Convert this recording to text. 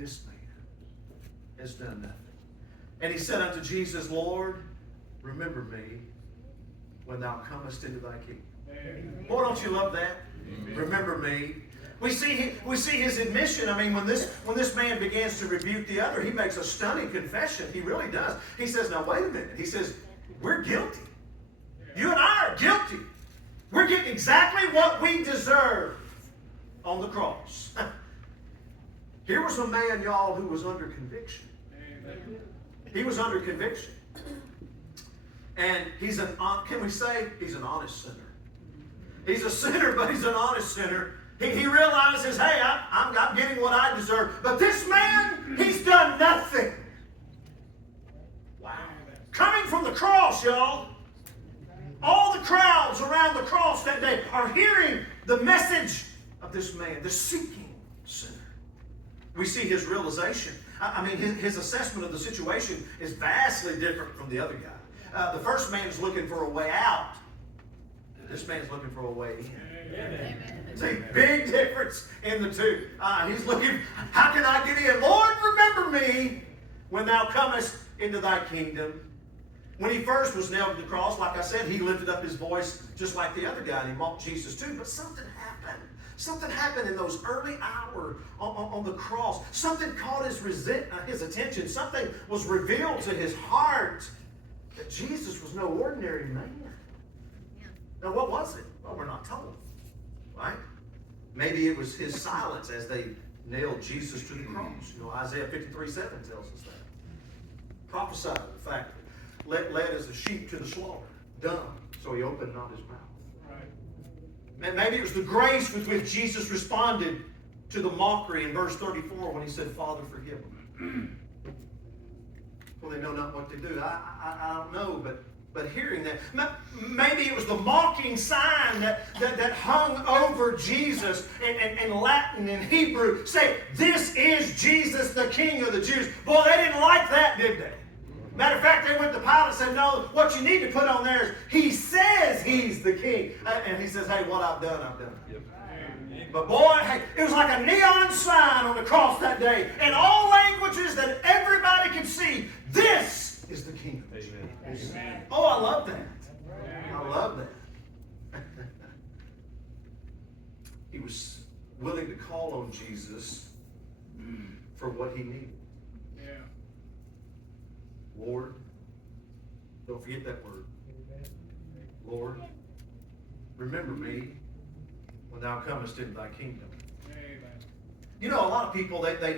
this man has done nothing. And he said unto Jesus, Lord, remember me when thou comest into thy kingdom. Boy, don't you love that? Amen. Remember me. We see his admission. I mean, when this man begins to rebuke the other, he makes a stunning confession. He really does. He says, now wait a minute. He says, we're guilty. You and I are guilty. We're getting exactly what we deserve on the cross. Here was a man, y'all, who was under conviction. He was under conviction. And can we say he's an honest sinner? He's a sinner, but he's an honest sinner. He realizes, hey, I'm getting what I deserve. But this man, he's done nothing. Wow. Coming from the cross, y'all. All the crowds around the cross that day are hearing the message of this man, the seeking sinner. We see his realization. I mean, his assessment of the situation is vastly different from the other guy. The first man is looking for a way out. This man's looking for a way in. Amen. It's a big difference in the two. He's looking, how can I get in? Lord, remember me when thou comest into thy kingdom. When he first was nailed to the cross, like I said, he lifted up his voice just like the other guy, and he mocked Jesus too. But something happened. Something happened in those early hours on the cross. Something caught his attention. Something was revealed to his heart that Jesus was no ordinary man. Now, what was it? Well, we're not told, right? Maybe it was his silence as they nailed Jesus to the cross. You know, Isaiah 53:7 tells us that. Prophesied the fact that led as a sheep to the slaughter, dumb, so he opened not his mouth. Right. And maybe it was the grace with which Jesus responded to the mockery in verse 34 when he said, Father, forgive them. Well, they know not what they do. I don't know, but hearing that, maybe it was the mocking sign that hung over Jesus in Latin and Hebrew, say, this is Jesus, the King of the Jews. Boy, they didn't like that, did they? Matter of fact, they went to Pilate and said, no, what you need to put on there is, he says he's the king. And he says, hey, what I've done, I've done. Yep. But boy, hey, it was like a neon sign on the cross that day. In all languages that everybody could see, this is the King of the Jews. Amen. Oh, I love that. I love that. He was willing to call on Jesus for what he needed. Yeah. Lord, don't forget that word. Lord, remember me when thou comest into thy kingdom. You know, a lot of people, they